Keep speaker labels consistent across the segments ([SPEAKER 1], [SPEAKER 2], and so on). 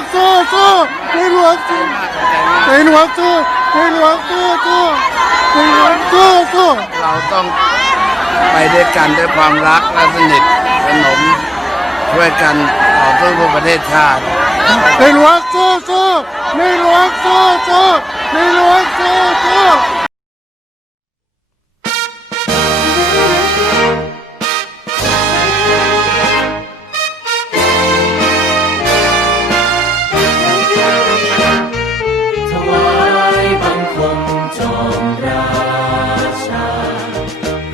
[SPEAKER 1] งสู้สู้ในหลวงสู้ในหลวงสู้ในหลวงสู้สู้ในหลวงสู้สู้เราต้องไปด้วยกันด้วยความรักและสนิทสนมช่วยกันต่อสู้เพื่อประเทศชาติในหลวงสู้สู้ในหลวงสู้สู้ในหลวงสู้สู้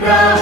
[SPEAKER 2] พ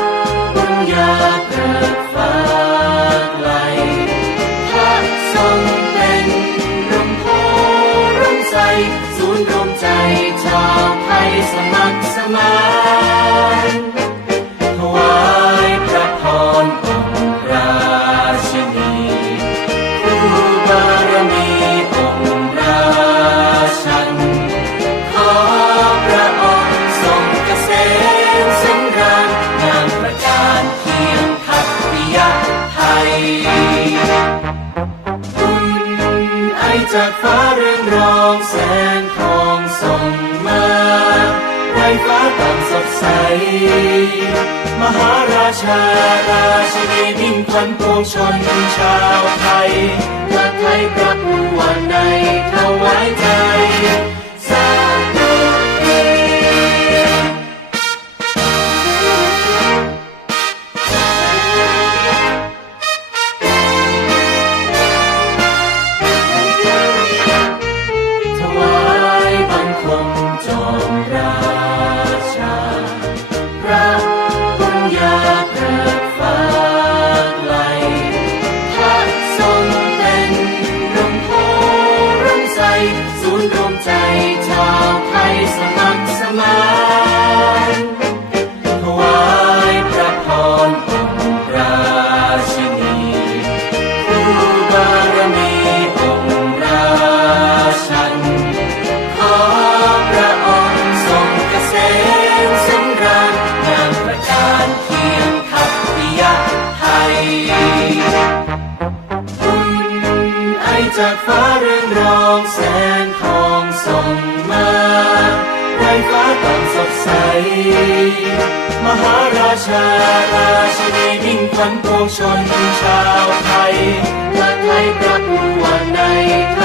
[SPEAKER 2] คุณไอจากฟ้าเรืองรองแสงทองส่งมาไรฟ้าต่างสดใส มหาราชาราชินีมิ่งขวัญปวงชนชาวไทย จากฟ้าเรื่องรองแสงทองส่องมาในฟ้าต่างสดใส มหาราชาราชินีมิ่งขวัญปวงชนชาวไทยลาไทยประวัติในไท